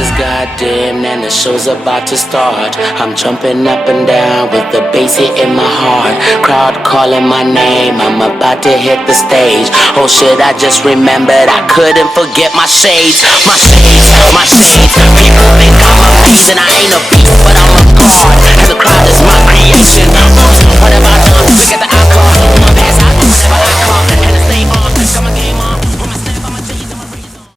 just got dim and the show's about to start. I'm jumping up and down with the bass hitting my heart. Crowd calling my name, I'm about to hit the stage. Oh shit, I just remembered I couldn't forget my shades. My shades, my shades. People think I'm a beast and I ain't a beast, but I'm a god. And the crowd is my creation. What have I done? Look at the outcome. My best I do whenever I come. And I stay on, got my game on. Put my step on my J's and my razor.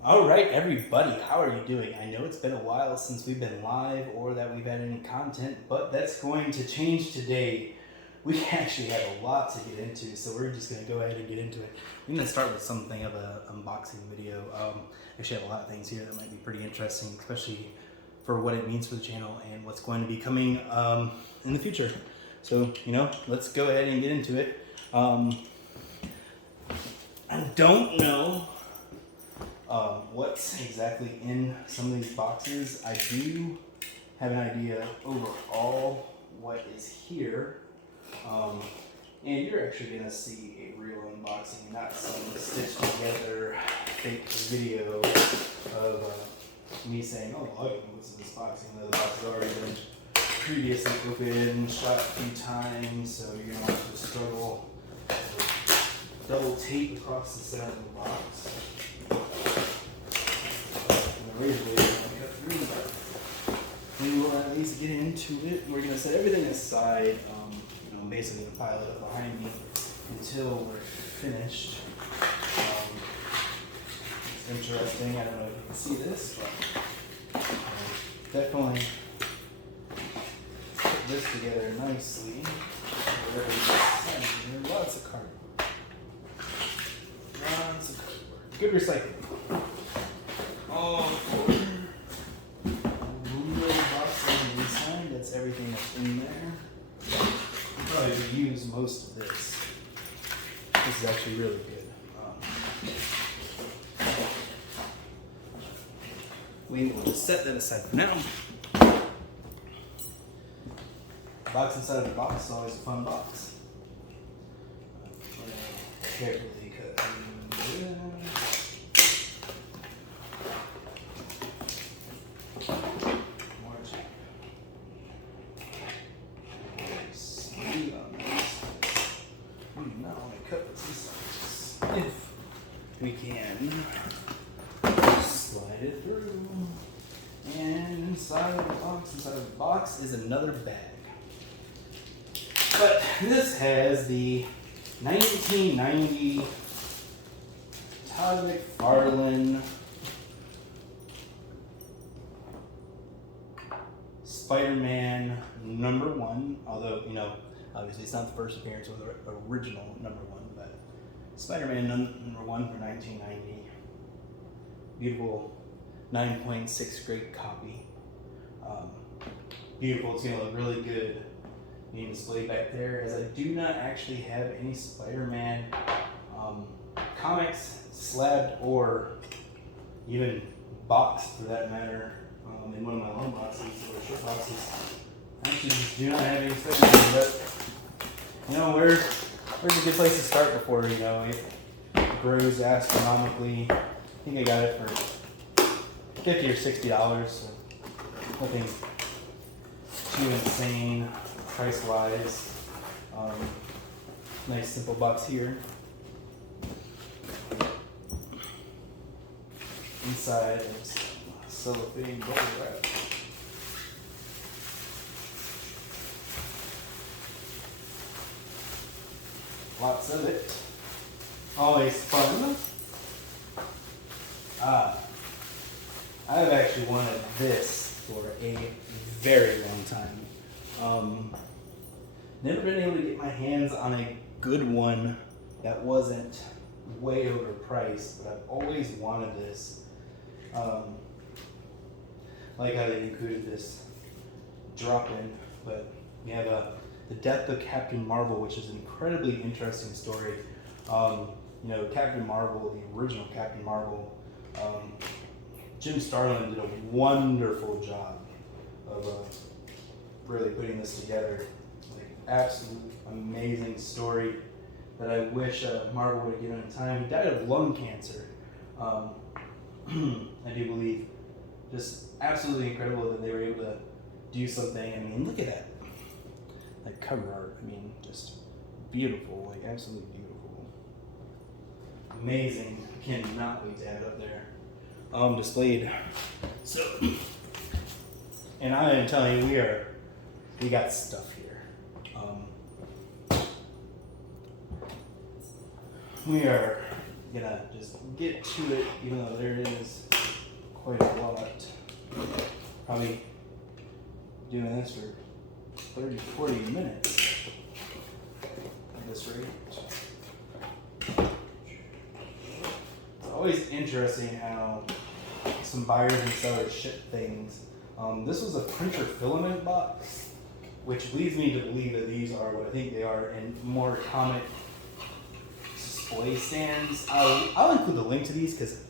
Alright everybody, how are you doing? I know it's been a while since we've been live or that we've had any content, but that's going to change today. We actually have a lot to get into, so we're just going to go ahead and get into it. I'm going to start with something of an unboxing video. Actually have a lot of things here that might be pretty interesting, especially for what it means for the channel and what's going to be coming in the future. So, let's go ahead and get into it. I don't know what's exactly in some of these boxes. I do have an idea overall what is here. And you're actually going to see a real unboxing, not some stitched together fake video of me saying, oh, I don't know what's in this box, even though the box has already been previously opened, shot a few times, so you're going to have to struggle with double tape across the center of the box. We will at least get into it. We're going to set everything aside. Basically going to pile it up behind me until we're finished. It's interesting. I don't know if you can see this, but definitely put this together nicely. Lots of cardboard. Lots of cardboard. Good recycling. That's everything that's in there. I'll probably use most of this. This is actually really good. We will just set that aside for now. Box inside of the box is always a fun box. Carefully cut through this. If we can slide it through, and inside of the box is another bag. But this has the 1990 Todd McFarlane Spider-Man #1, although, obviously it's not the first appearance of the original #1, but Spider-Man #1 for 1990. Beautiful 9.6 grade copy. Beautiful, it's going to look really good being displayed back there, as I do not actually have any Spider-Man comics, slabbed or even boxed for that matter, in one of my long boxes or short boxes. I actually just do not have any Spider-Man, but where's a good place to start before, it grows astronomically. I think I got it for $50 or $60, so nothing too insane price-wise. Nice simple box here. Inside is cellophane bubble wrap. Lots of it. Always fun. I've actually wanted this for a very long time. Never been able to get my hands on a good one that wasn't way overpriced, but I've always wanted this. Like how they included this drop-in, but we have the death of Captain Marvel, which is an incredibly interesting story. Captain Marvel, the original Captain Marvel, Jim Starlin did a wonderful job of really putting this together. Like, absolute amazing story that I wish Marvel would have given him time. He died of lung cancer. I do believe just absolutely incredible that they were able to do something. I mean, look at that. Like cover art. I mean, just beautiful, like absolutely beautiful. Amazing. I cannot wait to have it up there. Displayed. So, and I am telling you, we got stuff here. We are gonna just get to it, even though there is quite a lot. Probably doing this for 30, 40 minutes at this rate. It's always interesting how some buyers and sellers ship things. This was a printer filament box, which leads me to believe that these are what I think they are, and more comic display stands. I'll include the link to these because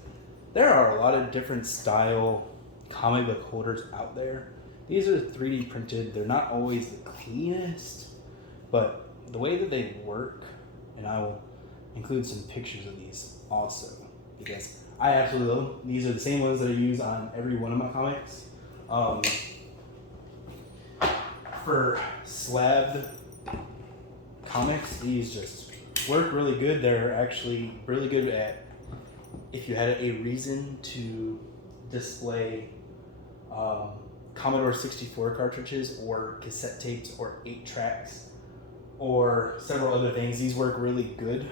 there are a lot of different style comic book holders out there. These are 3D printed. They're not always the cleanest, but the way that they work, and I will include some pictures of these also, because I absolutely love them. These are the same ones that I use on every one of my comics. For slabbed comics, these just work really good. They're actually really good at, if you had a reason to display Commodore 64 cartridges or cassette tapes or 8 tracks or several other things, these work really good.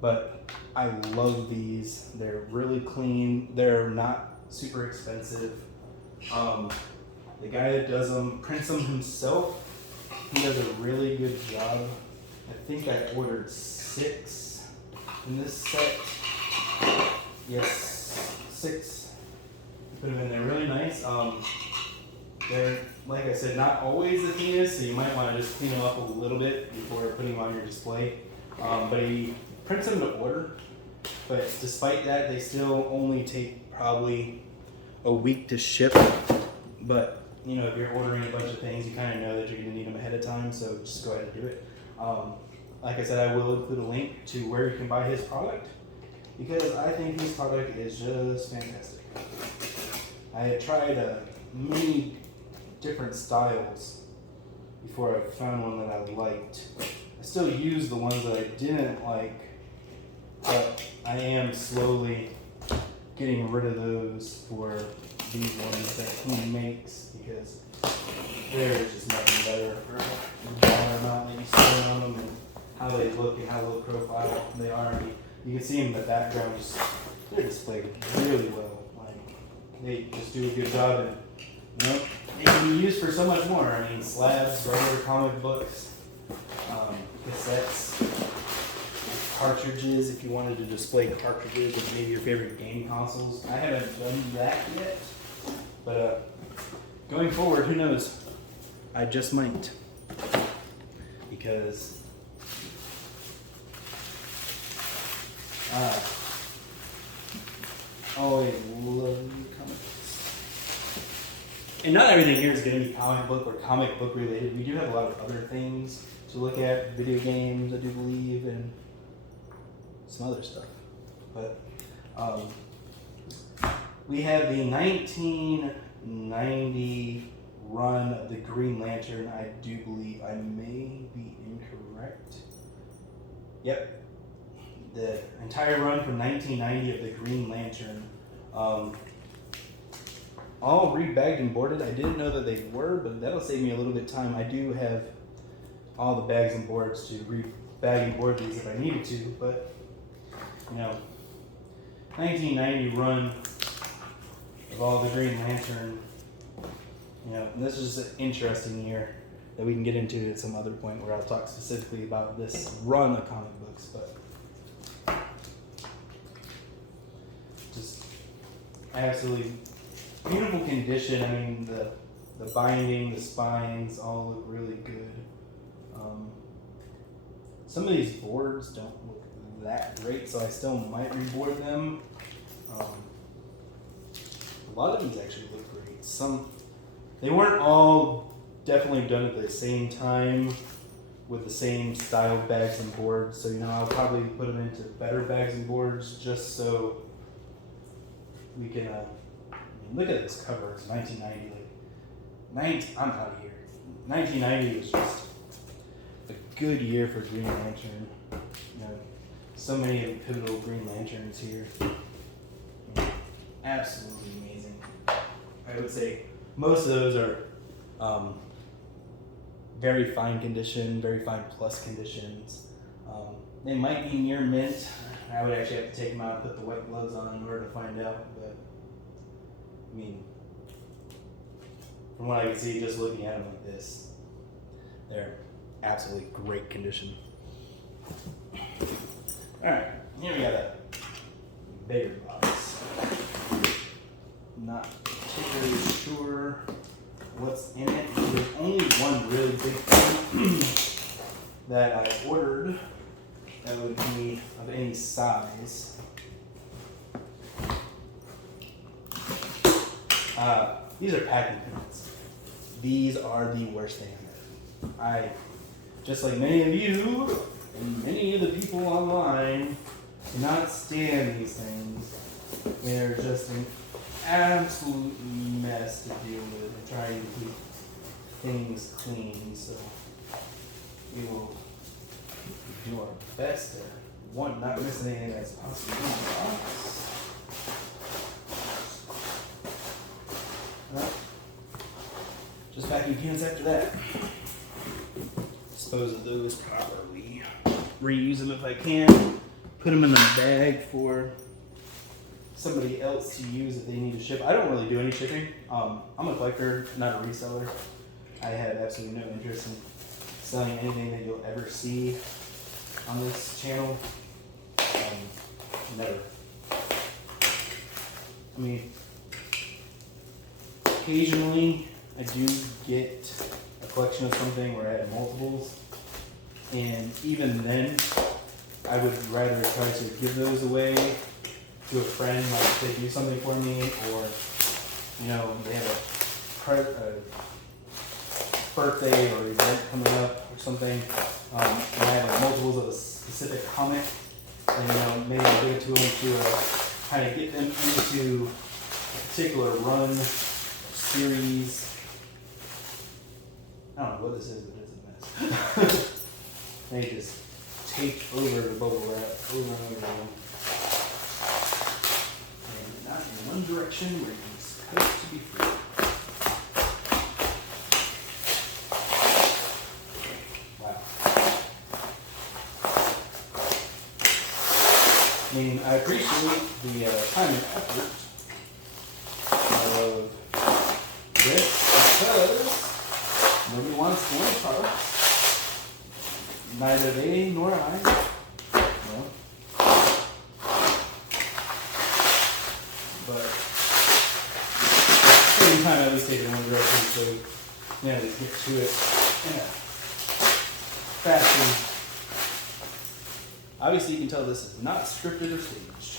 But I love these. They're really clean. They're not super expensive. The guy that does them, prints them himself. He does a really good job. I think I ordered 6 in this set. Yes, 6. Put them in there really nice. They're, like I said, not always the cleanest, so you might want to just clean them up a little bit before putting them on your display. But he prints them to order. But despite that, they still only take probably a week to ship. But you know, if you're ordering a bunch of things, you kind of know that you're going to need them ahead of time, so just go ahead and do it. Like I said, I will include a link to where you can buy his product, because I think his product is just fantastic. I had tried many different styles before I found one that I liked. I still use the ones that I didn't like, but I am slowly getting rid of those for these ones that he makes, because there's just nothing better for the dollar amount that you spend on them and how they look and how low profile they are. I mean, you can see in the background, they're displayed really well. Like, they just do a good job, and you know, they can be used for so much more. I mean, slabs, regular comic books, cassettes, cartridges, if you wanted to display cartridges with maybe your favorite game consoles. I haven't done that yet, but going forward, who knows? I just might, because always love comics. And not everything here is going to be comic book or comic book related. We do have a lot of other things to look at, video games, I do believe, and some other stuff. But we have the 1990 run of the Green Lantern. I do believe, I may be incorrect. Yep. The entire run from 1990 of the Green Lantern. All rebagged and boarded. I didn't know that they were, but that'll save me a little bit of time. I do have all the bags and boards to rebag and board these if I needed to, but you know, 1990 run of all the Green Lantern. You know, and this is an interesting year that we can get into at some other point where I'll talk specifically about this run of comic books, but just absolutely beautiful condition. I mean, the binding, the spines all look really good. Some of these boards don't look that great, so I still might reboard them. A lot of these actually look great. They weren't all definitely done at the same time with the same style bags and boards, so you know, I'll probably put them into better bags and boards just so we can look at this cover. It's 1990. I'm out of here. 1990 was just a good year for Green Lantern. So many of the pivotal Green Lanterns here. Absolutely amazing. I would say most of those are very fine condition, very fine plus conditions. They might be near mint. I would actually have to take them out and put the white gloves on in order to find out. But I mean, from what I can see, just looking at them like this, they're absolutely great condition. All right, here we got a bigger box. Not particularly sure what's in it. There's only one really big thing that I ordered that would be of any size. These are packing peanuts. These are the worst thing I've ever. Just like many of you and many of the people online, do not stand these things. They're just an absolute mess to deal with and trying to keep things clean. So we will do our best to not miss anything that's possible in the box. Just vacuum cans after that. Dispose of those properly. Reuse them if I can. Put them in the bag for somebody else to use if they need to ship. I don't really do any shipping. I'm a collector, not a reseller. I have absolutely no interest in selling anything that you'll ever see on this channel. Never. I mean, occasionally I do get a collection of something where I have multiples, and even then I would rather try to give those away to a friend, like if they do something for me, or they have a birthday or event coming up or something, and I have like multiples of a specific comic, and maybe I'll give it to them to kind of get them into a particular run, series. I don't know what this is, but it's a mess. They just tape over the bubble wrap over and over again. And not in one direction where you're supposed to be free. Wow. I mean, I appreciate the time and effort of this because nobody wants to learn products. Neither they nor I. No. But at the same time, at least take it in one direction so at least get to it in a fashion. Obviously, you can tell this is not scripted or staged.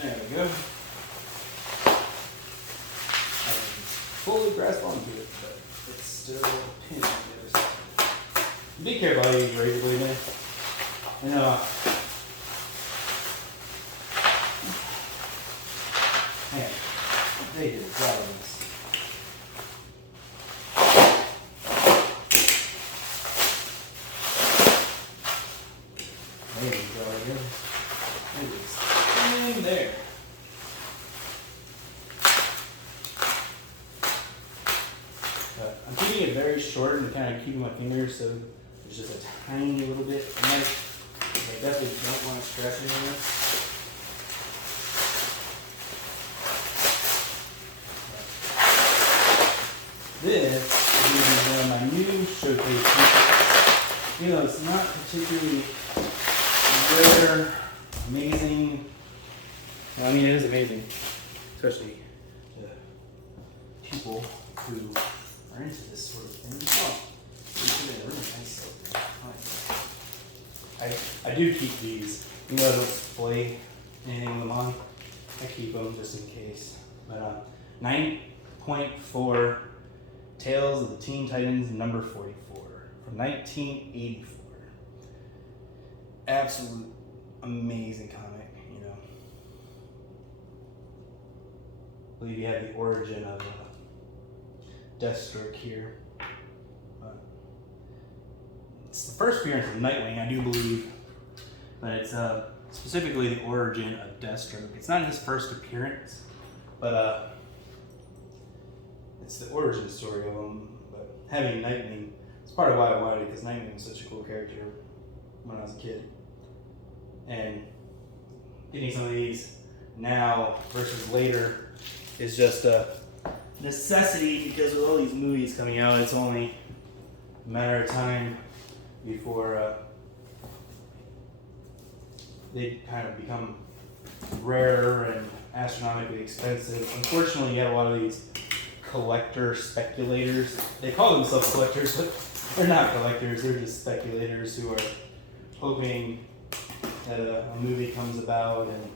There we go. Fully grasp onto it, but it's still a pin on the other side. Be careful how you use razor blade, man. Man, they did a job on this. There you go, again. It is in there. I'm keeping it very short and kind of keeping my fingers so there's just a tiny little bit. I definitely don't want to stress anything. This is going to be one of my new showcase pieces. It's not particularly rare, amazing. Well, I mean, it is amazing, especially to people who are into this sort of thing. Really nice. I do keep these, even though I don't display anything with them on. I keep them just in case. But 9.4 Tales of the Teen Titans number 44 from 1984. absolute amazing comic, you know. I believe you have the origin of Deathstroke here. It's the first appearance of Nightwing, I do believe, but it's specifically the origin of Deathstroke. It's not his first appearance, but it's the origin story of him. But having Nightwing, it's part of why I wanted it, because Nightwing was such a cool character when I was a kid. And getting some of these now versus later is just a necessity, because with all these movies coming out, it's only a matter of time before they kind of become rare and astronomically expensive. Unfortunately, you have a lot of these collector speculators. They call themselves collectors, but they're not collectors. They're just speculators who are hoping that a movie comes about and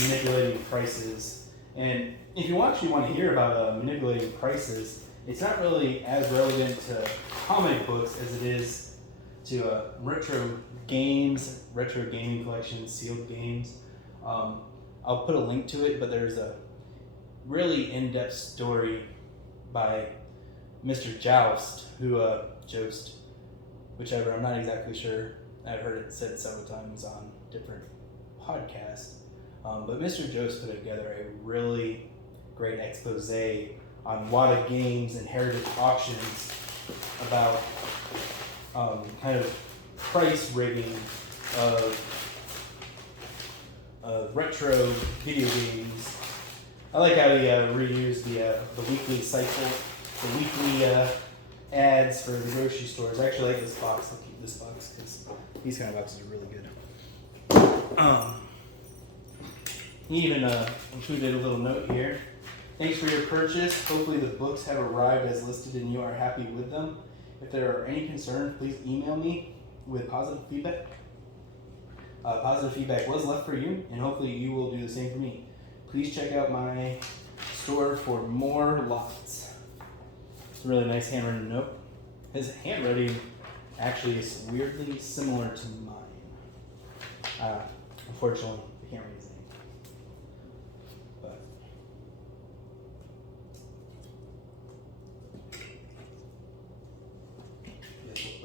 manipulating prices. And if you actually want to hear about manipulating prices, it's not really as relevant to comic books as it is to retro games, retro gaming collections, sealed games. I'll put a link to it, but there's a really in-depth story by Mr. Joust, who Jost, whichever, I'm not exactly sure. I've heard it said several times on different podcasts. But Mr. Jost put together a really great expose on Wada Games and Heritage Auctions about kind of price rigging of retro video games. I like how he reused the weekly cycle, the weekly ads for the grocery stores. I actually like this box. I'll keep this box because these kind of boxes are really good. He even included a little note here. Thanks for your purchase. Hopefully the books have arrived as listed and you are happy with them. If there are any concerns, please email me with positive feedback. Positive feedback was left for you, and hopefully you will do the same for me. Please check out my store for more lots. It's a really nice handwritten note. His handwriting actually is weirdly similar to mine. Unfortunately, I can't read his name. But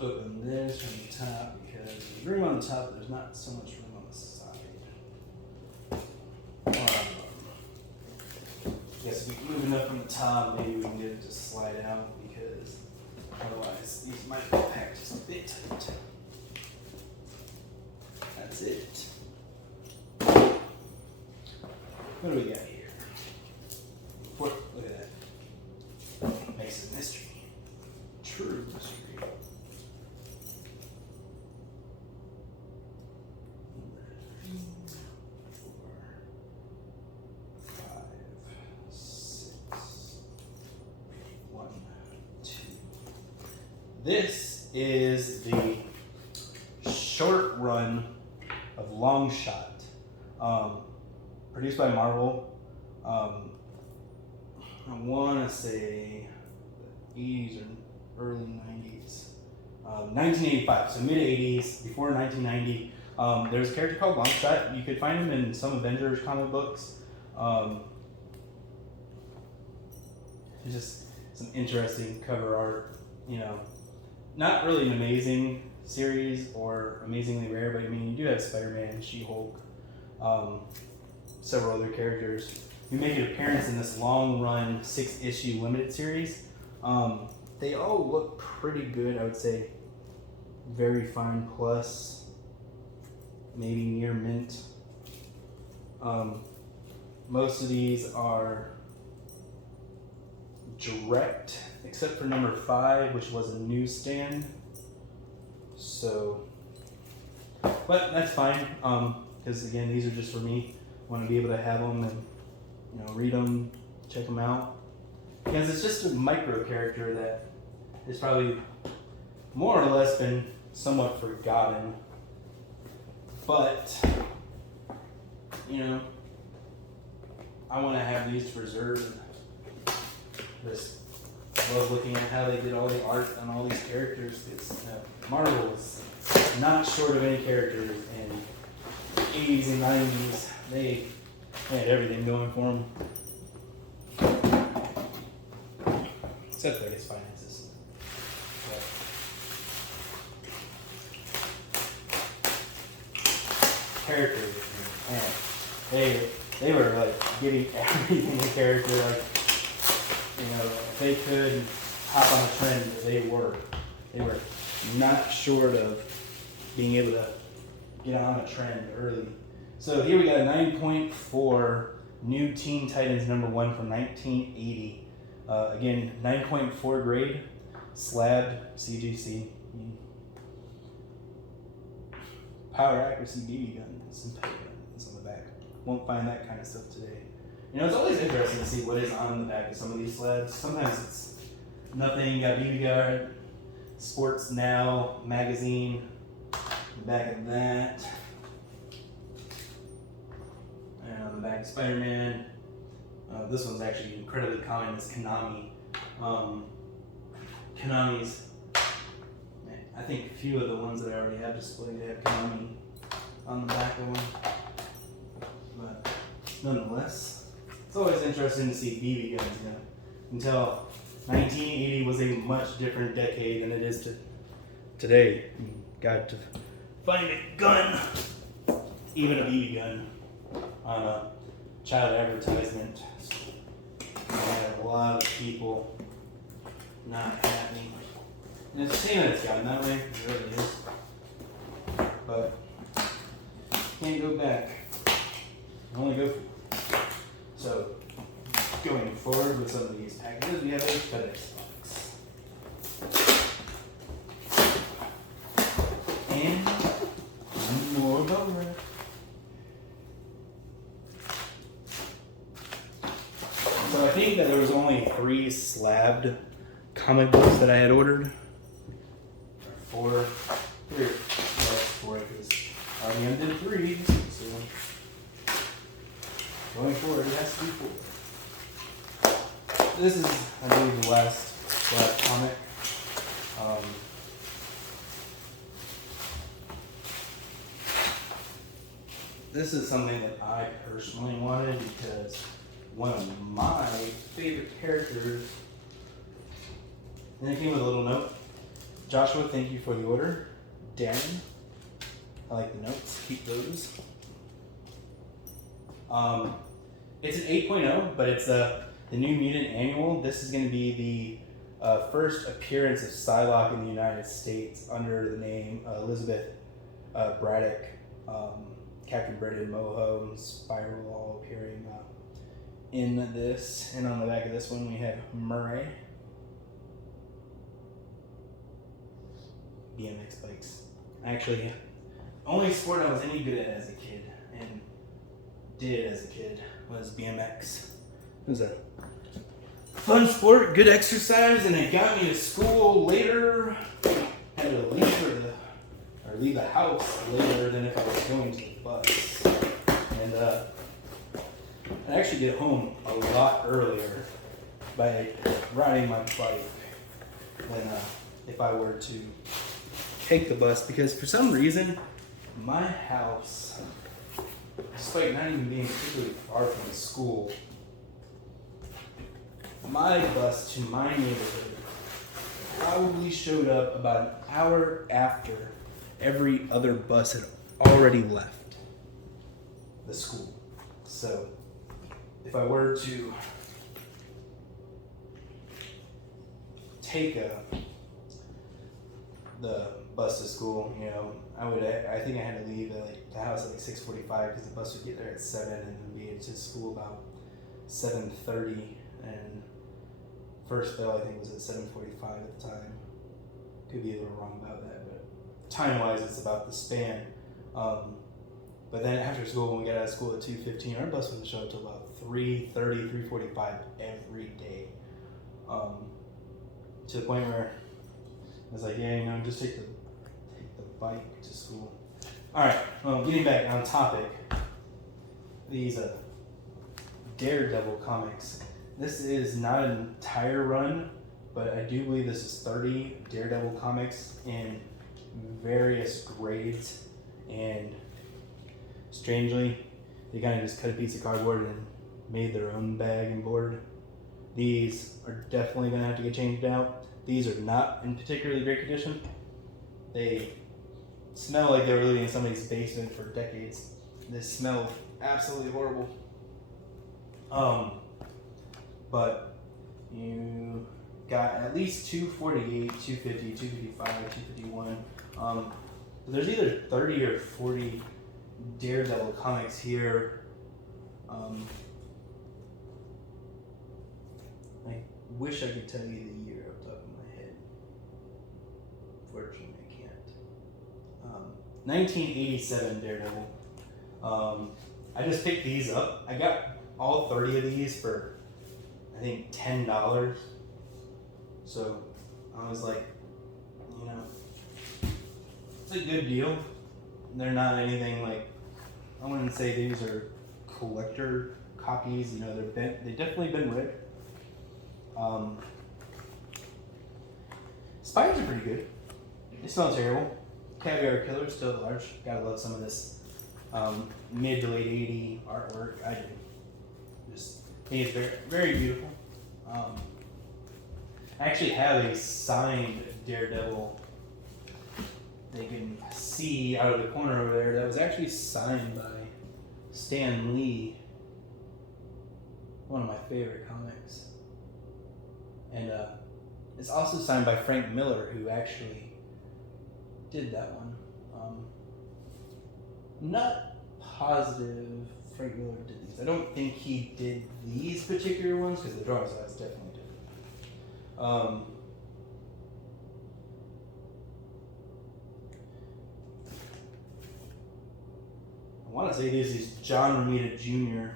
we'll open this from the top because there's room on the top, but there's not so much room on the side. Guess if we move it up from the top, maybe we can get it to slide out because otherwise these might be packed just a bit tight. That's it. What do we got here? Look at that. Makes it mystery. True mystery. 6. 1, 2. This is the short run of Long Shot. Produced by Marvel. I want to say the 80s or early 90s. 1985, so mid 80s, before 1990. There's a character called Longshot. You could find him in some Avengers comic books. There's just some interesting cover art. You know, not really an amazing series or amazingly rare, but I mean, you do have Spider-Man, She-Hulk, several other characters who make an appearance in this long-run 6-issue limited series. They all look pretty good, I would say. Very fine plus, maybe near mint. Most of these are direct, except for number 5, which was a newsstand. So, but that's fine, because again, these are just for me. I want to be able to have them and, you know, read them, check them out. Because it's just a micro character that has probably more or less been somewhat forgotten. But, you know, I want to have these preserved. Just love looking at how they did all the art on all these characters. It's Marvel is not short of any characters, and 80s and 90s, they had everything going for them. Except for, I guess, finances. But characters, man, they were like giving everything a character. Like, if they could hop on a trend, they were not short of being able to get on a trend early. So here we got a 9.4 new Teen Titans #1 from 1980. Again, 9.4 grade, slabbed CGC. Power accuracy BB gun, some pipe guns on the back. Won't find that kind of stuff today. It's always interesting to see what is on the back of some of these slabs. Sometimes it's nothing. Got BB gun, Sports Now magazine, the back of that. And on the back of Spider-Man. This one's actually incredibly common. It's Konami. Konami's, I think a few of the ones that I already have displayed have Konami on the back of them. But nonetheless, it's always interesting to see BB guns. Until 1980 was a much different decade than it is today. Got to find a gun, even a BB gun, on a child advertisement. I had a lot of people not happy. And it's a shame that it's gotten that way, it really is. But can't go back. Only go forward. So going forward with some of these packages, we have a FedEx box. And more bubble wrap. So I think that there was only 3 slabbed comic books that I had ordered. Or 4. 3. Yeah, 4 because I already undid 3. So going forward, it has to be 4. This is, I believe, the last slab comic. This is something that I personally wanted because one of my favorite characters, and it came with a little note. Joshua, thank you for the order. Darren, I like the notes, keep those. It's an 8.0, but it's the New Mutant Annual. This is going to be the first appearance of Psylocke in the United States under the name Elizabeth Braddock, Captain Britain, Moho, and Spiral all appearing in this. And on the back of this one, we have Murray. BMX bikes. Actually, only sport I was any good at as a kid and did as a kid was BMX. It was a fun sport, good exercise, and it got me to school later. Had to leave the house later than if I was going to the bus. And I'd actually get home a lot earlier by riding my bike than if I were to take the bus, because for some reason my house, despite not even being particularly far from the school, my bus to my neighborhood probably showed up about an hour after every other bus had already left the school. So if I were to take the bus to school, I think I had to leave the house at 6:45 because the bus would get there at 7 and then be to school about 7:30, and first bell I think was at 7:45 at the time. Could be a little wrong about that, but time-wise it's about the span. But then after school, when we got out of school at 2:15, our bus wouldn't show up till about 3:30, 3:45 every day. To the point where I was like, yeah, just take the bike to school. All right, getting back on topic. These Daredevil comics. This is not an entire run, but I do believe this is 30 Daredevil comics in various grades, and strangely, they kind of just cut a piece of cardboard and made their own bag and board. These are definitely going to have to get changed out. These are not in particularly great condition. They smell like they were living in somebody's basement for decades. They smell absolutely horrible. But you got at least 248, 250, 255, 251. There's either 30 or 40 Daredevil comics here. I wish I could tell you the year off the top of my head. Fortunately, I can't. 1987 Daredevil. I just picked these up. I got all 30 of these for, I think, $10. So I was like, you know, it's a good deal. They're not anything like, I wouldn't say these are collector copies. You know, they've definitely been read. Spiders are pretty good. They smell terrible. Caviar Killer still at large. Gotta love some of this mid to late 80 artwork. I do. Just think it's very, very beautiful. I actually have a signed Daredevil that you can see out of the corner over there that was actually signed by Stan Lee, one of my favorite comics. And it's also signed by Frank Miller, who actually did that one. Not positive Frank Miller did these. I don't think he did these particular ones because the drawing style is definitely different. I want to say this is John Romita Jr.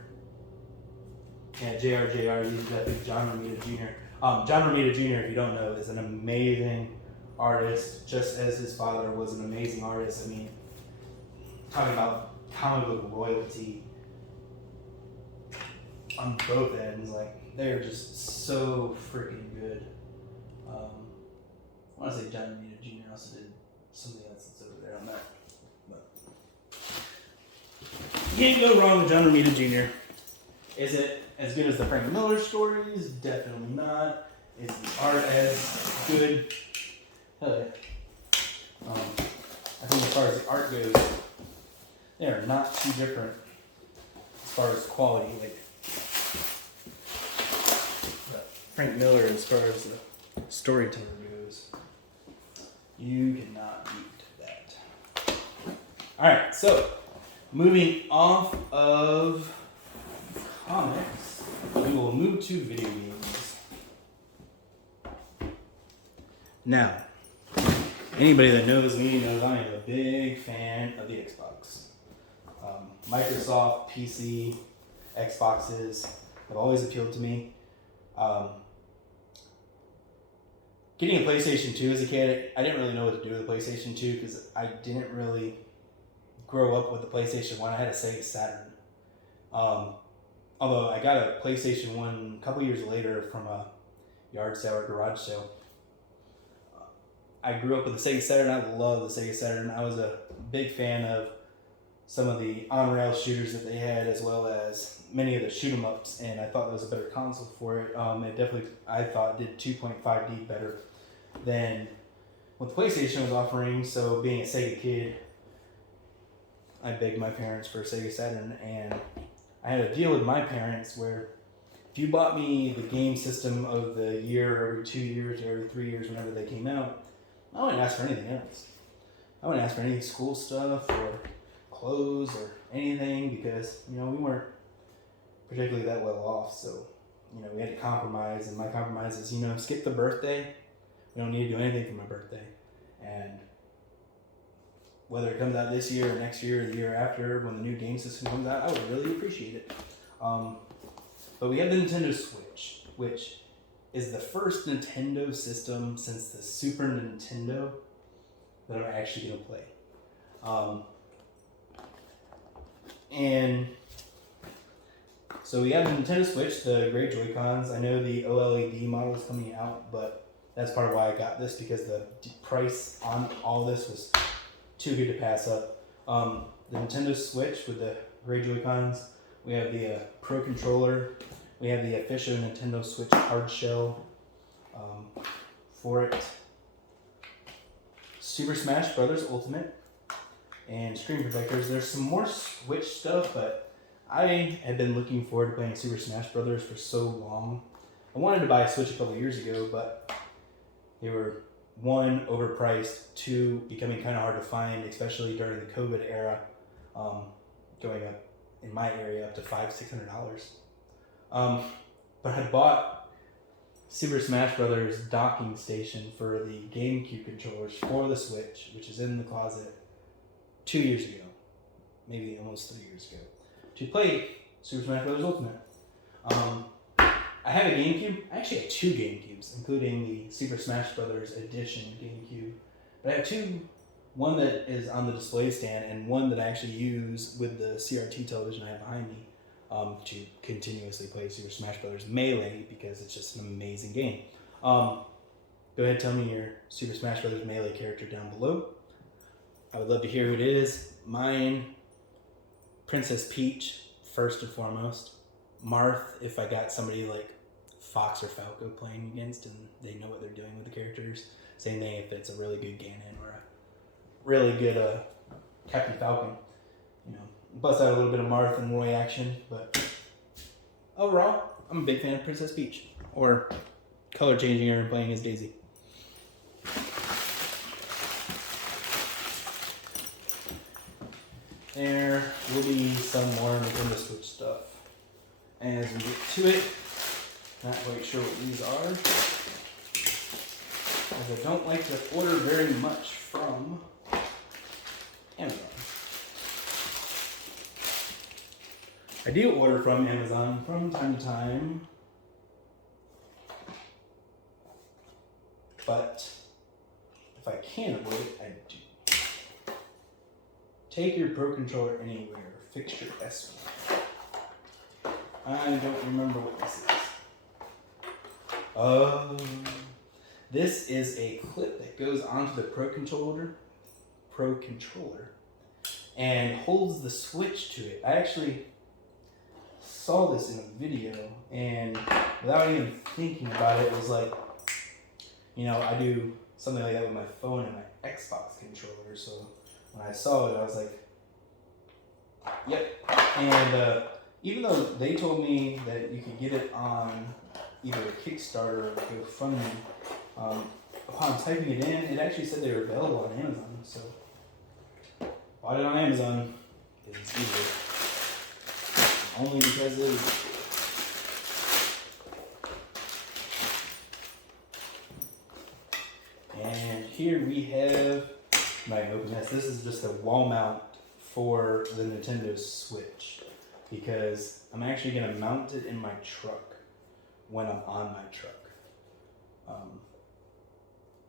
Yeah, JR. These are definitely John Romita Jr. John Romita Jr., if you don't know, is an amazing artist, just as his father was an amazing artist. I mean, talking about comic book royalty on both ends, like, they're just so freaking good. I want to say John Romita Jr. also did something else that's over there on that. But you can't go wrong with John Romita Jr. Is it as good as the Frank Miller stories? Definitely not. Is the art as good? Hell yeah. I think as far as the art goes, they are not too different as far as quality. Like Frank Miller, as far as the storyteller goes, you cannot beat that. All right, so moving off of comics, we will move to video games. Now, anybody that knows me knows I am a big fan of the Xbox. Microsoft, PC, Xboxes have always appealed to me. Getting a PlayStation 2 as a kid, I didn't really know what to do with the PlayStation 2 because I didn't really grow up with the PlayStation 1. I had a Sega Saturn. Although I got a PlayStation 1 a couple years later from a yard sale or garage sale. I grew up with the Sega Saturn. I love the Sega Saturn. I was a big fan of some of the on-rail shooters that they had, as well as many of the shoot-'em-ups, and I thought that was a better console for it. It definitely, I thought, did 2.5D better than what the PlayStation was offering. So being a Sega kid, I begged my parents for a Sega Saturn, and I had a deal with my parents where if you bought me the game system of the year every 2 years or every 3 years, whenever they came out, I wouldn't ask for anything else. I wouldn't ask for any school stuff or clothes or anything because, you know, we weren't particularly that well off. So, you know, we had to compromise, and my compromise is, you know, skip the birthday. We don't need to do anything for my birthday. And whether it comes out this year or next year or the year after when the new game system comes out, I would really appreciate it. But we have the Nintendo Switch, which is the first Nintendo system since the Super Nintendo that I'm actually going to play. And so we have the Nintendo Switch, the gray Joy-Cons. I know the OLED model is coming out, but that's part of why I got this, because the price on all this was too good to pass up. The Nintendo Switch with the gray Joy-Cons. We have the Pro Controller. We have the official Nintendo Switch hard shell for it. Super Smash Bros. Ultimate and screen protectors. There's some more Switch stuff, but I had been looking forward to playing Super Smash Bros. For so long. I wanted to buy a Switch a couple years ago, but they were, one, overpriced, two, becoming kind of hard to find, especially during the COVID era, going up in my area up to $500-600. But I bought Super Smash Brothers docking station for the GameCube controllers for the Switch, which is in the closet 2 years ago, maybe almost 3 years ago, to play Super Smash Bros. Ultimate. I have a GameCube. I actually have 2 GameCubes, including the Super Smash Brothers Edition GameCube. But I have 2, one that is on the display stand and one that I actually use with the CRT television I have behind me to continuously play Super Smash Brothers Melee, because it's just an amazing game. Go ahead and tell me your Super Smash Brothers Melee character down below. I would love to hear who it is. Mine, Princess Peach, first and foremost. Marth, if I got somebody like Fox or Falco playing against and they know what they're doing with the characters. Same thing if it's a really good Ganon or a really good Captain Falcon. You know, bust out a little bit of Marth and Roy action, but overall, I'm a big fan of Princess Peach, or color changing her and playing as Daisy. There will be some more Nintendo Switch stuff as we get to it. Not quite sure what these are, as I don't like to order very much from Amazon. I do order from Amazon from time to time, but if I can avoid it, I do. Take your Pro Controller anywhere. Fix your S1. I don't remember what this is. This is a clip that goes onto the Pro Controller and holds the Switch to it. I actually saw this in a video, and without even thinking about it, it was like, you know, I do something like that with my phone and my Xbox controller, so when I saw it, I was like, yep. And even though they told me that you could get it on either a Kickstarter or GoFundMe, upon typing it in, it actually said they were available on Amazon. So bought it on Amazon. It's easier. Only because it is. And here we have my open this. This is just a wall mount for the Nintendo Switch, because I'm actually going to mount it in my truck when I'm on my truck.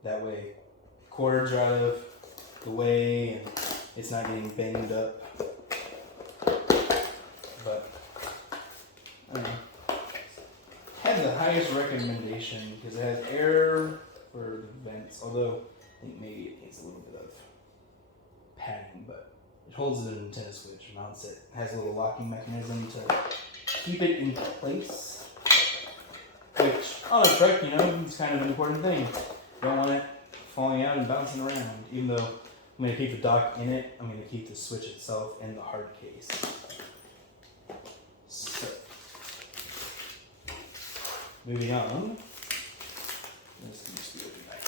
That way cords are out of the way and it's not getting banged up. But I don't know. It has the highest recommendation because it has air for the vents, although I think maybe it needs a little bit of padding, but it holds the Nintendo Switch, mounts it, has a little locking mechanism to keep it in place, which on a truck, you know, it's kind of an important thing. You don't want it falling out and bouncing around. Even though I'm going to keep the dock in it, I'm going to keep the Switch itself in the hard case. So, moving on. This can just be opened back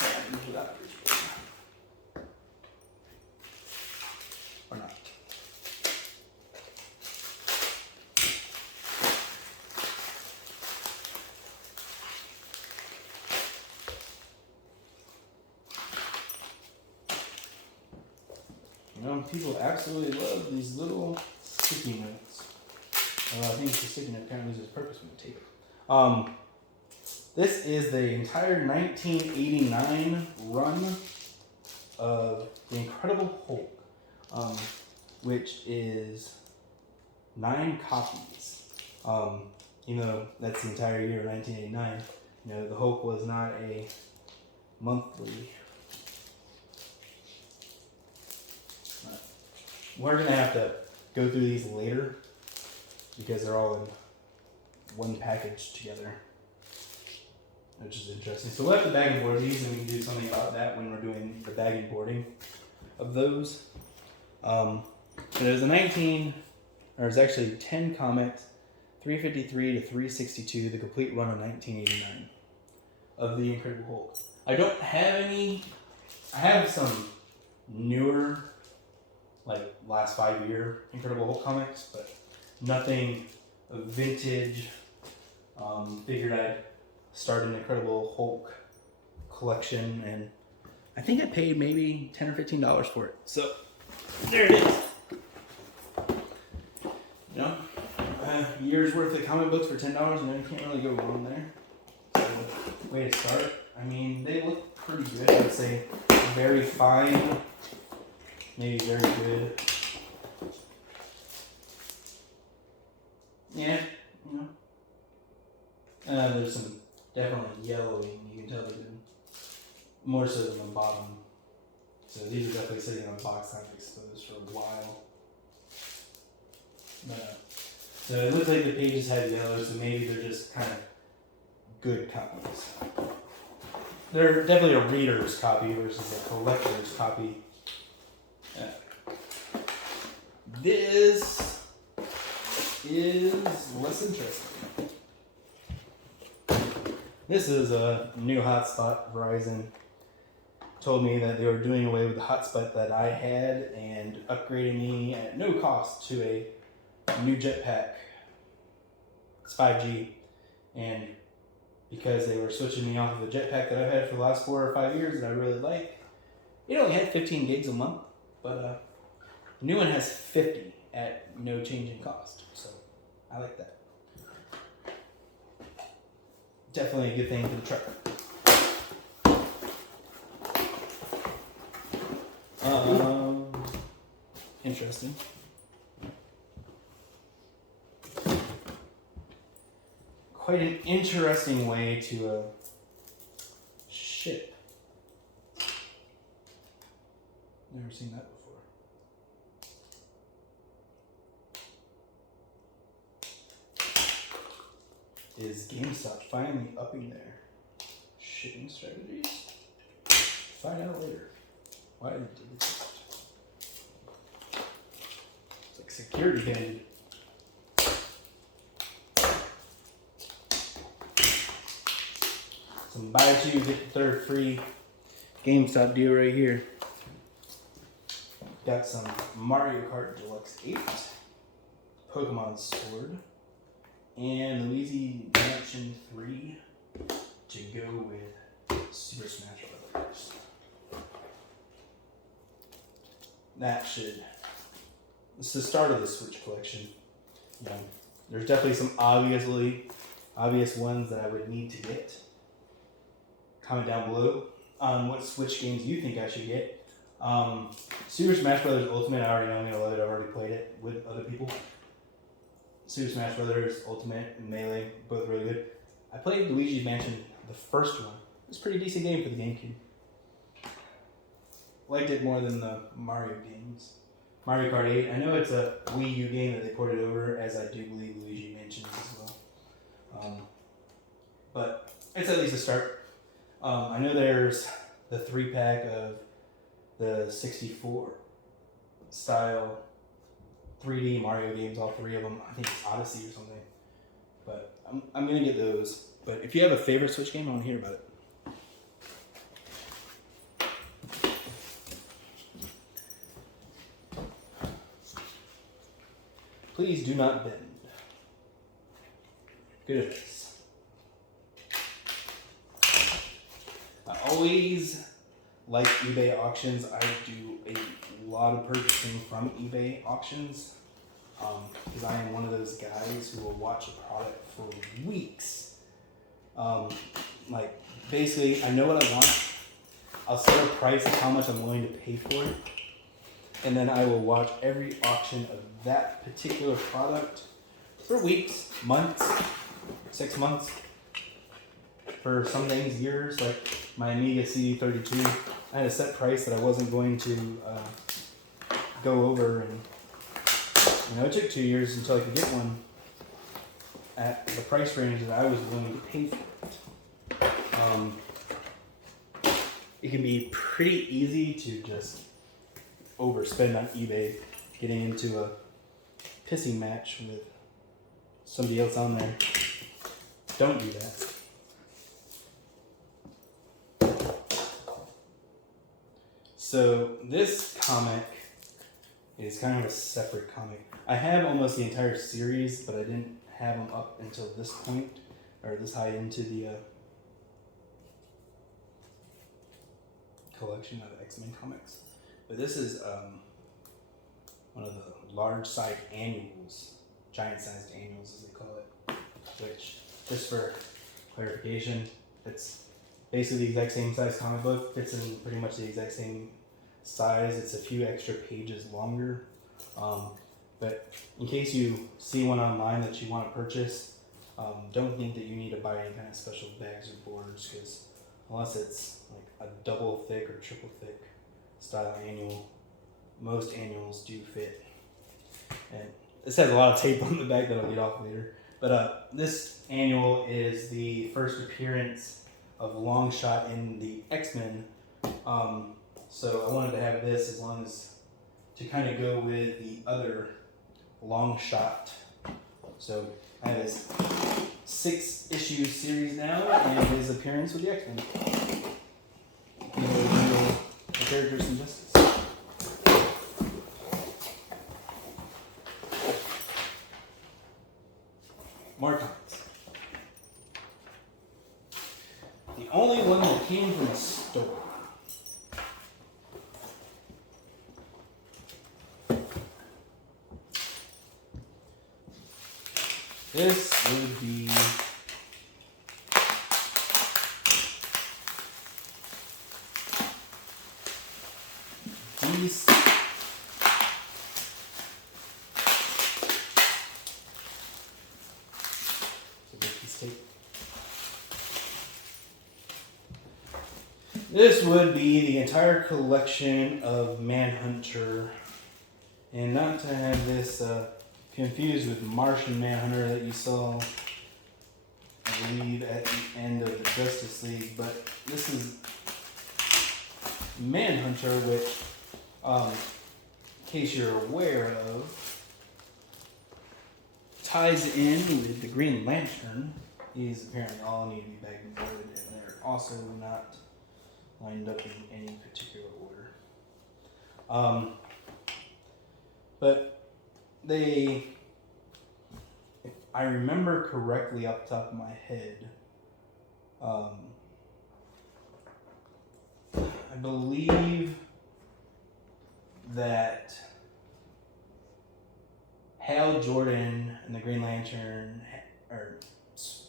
without refilling. Or not. You know, people absolutely love these little sticky notes. I think the sticky note kind of loses purpose when you tape it. This is the entire 1989 run of The Incredible Hulk, which is 9 copies. You know, that's the entire year of 1989. You know, the Hulk was not a monthly. We're gonna have to go through these later because they're all in one package together, which is interesting. So we'll have to bag and board these, and we can do something about that when we're doing the bag and boarding of those. So there's a 19, or there's actually 10 comics, 353 to 362, the complete run of 1989 of the Incredible Hulk. I don't have any. I have some newer, like last 5-year Incredible Hulk comics, but nothing vintage. Figured I'd start an Incredible Hulk collection, and I think I paid maybe $10 or $15 for it. So there it is. You know, a year's worth of comic books for $10, and then you can't really go wrong there. So, way to start. I mean, they look pretty good. I'd say very fine, maybe very good. Yeah, you know. There's some definitely yellowing. You can tell they've been more so than the bottom. So these are definitely sitting on the box, kind of exposed for a while. But, so it looks like the pages have yellow, so maybe they're just kind of good copies. They're definitely a reader's copy versus a collector's copy. This is less interesting. This is a new hotspot. Verizon told me that they were doing away with the hotspot that I had and upgrading me at no cost to a new jetpack. It's 5G, and because they were switching me off of the jetpack that I've had for the last 4 or 5 years that I really like, it only had 15 gigs a month, but the new one has 50 at no change in cost, so I like that. Definitely a good thing for the truck. Interesting. Quite an interesting way to ship. Never seen that before. Is GameStop finally upping their shipping strategies? Find out later. Why did they do this? It's like security band. Some buy 2 get the 3rd free GameStop deal right here. Got some Mario Kart Deluxe 8, Pokemon Sword, and Luigi Mansion 3 to go with Super Smash Bros. It's the start of the Switch collection. You know, there's definitely some obvious ones that I would need to get. Comment down below on what Switch games you think I should get. Super Smash Bros. Ultimate, I already know, I'm gonna love it. I've already played it with other people. Super Smash Bros. Ultimate and Melee, both really good. I played Luigi's Mansion, the first one. It was a pretty decent game for the GameCube. Liked it more than the Mario games. Mario Kart 8, I know it's a Wii U game that they ported over, as I do believe Luigi Mansion as well. But it's at least a start. I know there's the 3-pack of the 64 style 3D Mario games, all 3 of them. I think it's Odyssey or something. But I'm going to get those. But if you have a favorite Switch game, I want to hear about it. Please do not bend. Goodness. I always like eBay auctions. I do a lot of purchasing from eBay auctions because I am one of those guys who will watch a product for weeks. Like basically, I know what I want. I'll set a price of how much I'm willing to pay for it, and then I will watch every auction of that particular product for weeks, months, 6 months, for some things years. Like my Amiga CD32. I had a set price that I wasn't going to go over, and it took 2 years until I could get one at the price range that I was willing to pay for it. It can be pretty easy to just overspend on eBay, getting into a pissing match with somebody else on there. Don't do that. So this comic is kind of a separate comic. I have almost the entire series, but I didn't have them up until this point, or this high into the collection of X-Men comics. But this is one of the large side annuals, giant sized annuals as they call it, which, just for clarification, it's basically the exact same size comic book, fits in pretty much the exact same size. It's a few extra pages longer. But in case you see one online that you want to purchase, don't think that you need to buy any kind of special bags or boards, because unless it's like a double thick or triple thick style annual, most annuals do fit. And this has a lot of tape on the back that I'll get off later. But this annual is the first appearance of Longshot in the X-Men. So I wanted to have this as long as to kind of go with the other Longshot. So I have his 6-issue series now and his appearance with the X-Men. The characters some justice. More comics. The only one that came from a store. This would be these. This would be the entire collection of Manhunter, and not to have this confused with Martian Manhunter that you saw, I believe, at the end of the Justice League, but this is Manhunter, which, in case you're aware of, ties in with the Green Lantern. These apparently all need to be bagged and boarded, and they're also not lined up in any particular order. But they, if I remember correctly off the top of my head, I believe that Hal Jordan and the Green Lantern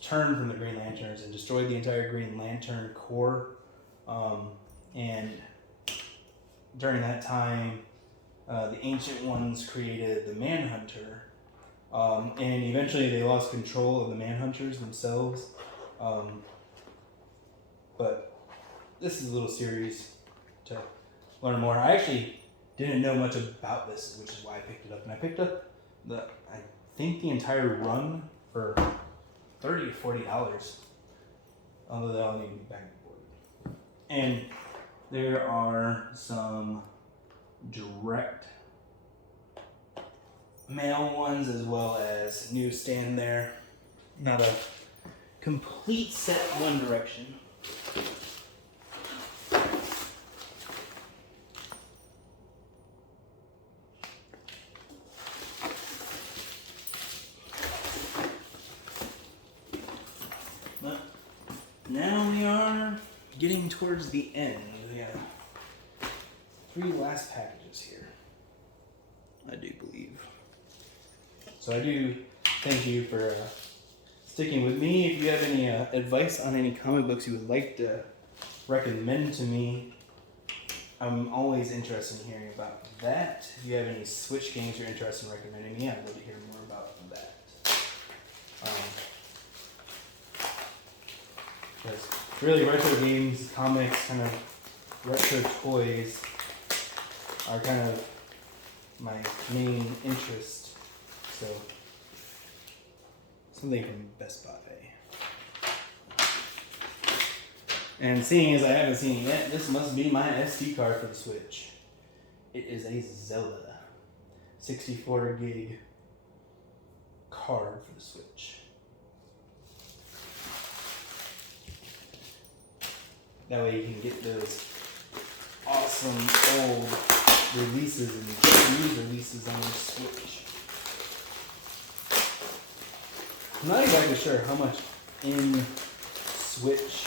turned from the Green Lanterns and destroyed the entire Green Lantern Corps. And during that time, the Ancient Ones created the Manhunter, and eventually they lost control of the Manhunters themselves. But this is a little series to learn more. I actually didn't know much about this, which is why I picked it up. And I picked up I think the entire run for $30 to $40, although they all need to be back and forth. And there are some direct mail ones as well as newsstand there. Not a complete set one direction. But now we are getting towards the end. We have 3 last packages here, I do believe. So I do thank you for sticking with me. If you have any advice on any comic books you would like to recommend to me, I'm always interested in hearing about that. If you have any Switch games you're interested in recommending me, I'd love to hear more about that. Because really retro games, comics, kind of retro toys are kind of my main interest. So something from Best Buy. And seeing as I haven't seen it yet, this must be my SD card for the Switch. It is a Zelda 64 gig card for the Switch. That way you can get those awesome old releases and news releases on the Switch. I'm not exactly sure how much in Switch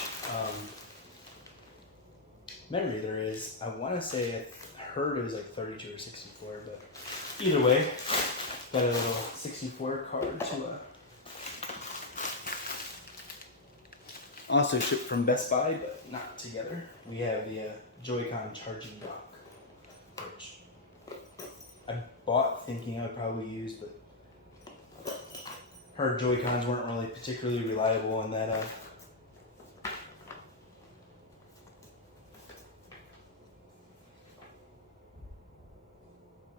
memory there is. I want to say I heard it was like 32 or 64, but either way, got a little 64 card to also shipped from Best Buy, but not together. We have the Joy-Con charging dock, which I bought thinking I would probably use, but heard Joy-Cons weren't really particularly reliable in that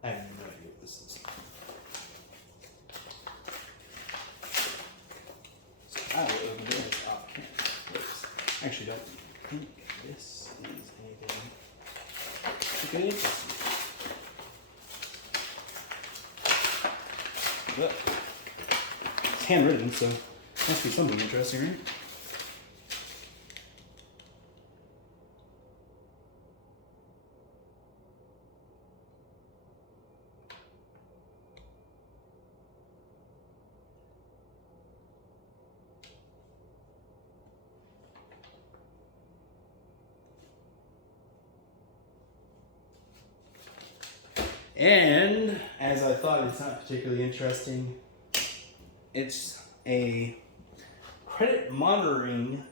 I have no idea what this is. So I will open this off camera. Actually, don't think this is anything good. But it's handwritten, so must be something interesting, right? And as I thought, it's not particularly interesting. It's a credit monitoring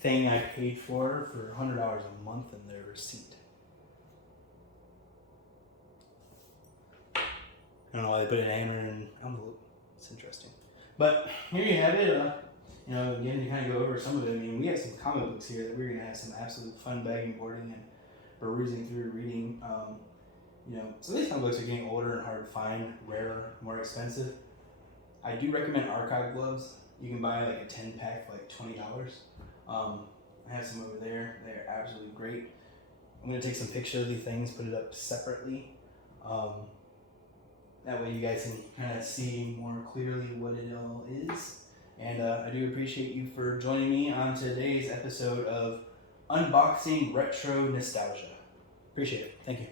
thing I paid for $100 a month in their receipt. I don't know why they put it in a handwritten envelope. It's interesting. But here you have it. Again, to kind of go over some of it. I mean, we have some comic books here that we're going to have some absolute fun bagging, boarding, and perusing through, reading. Some of these comic books are getting older and hard to find, rarer, more expensive. I do recommend archive gloves. You can buy like a 10-pack for like $20. I have some over there. They're absolutely great. I'm going to take some pictures of these things, put it up separately. That way you guys can kind of see more clearly what it all is. And I do appreciate you for joining me on today's episode of Unboxing Retro Nostalgia. Appreciate it. Thank you.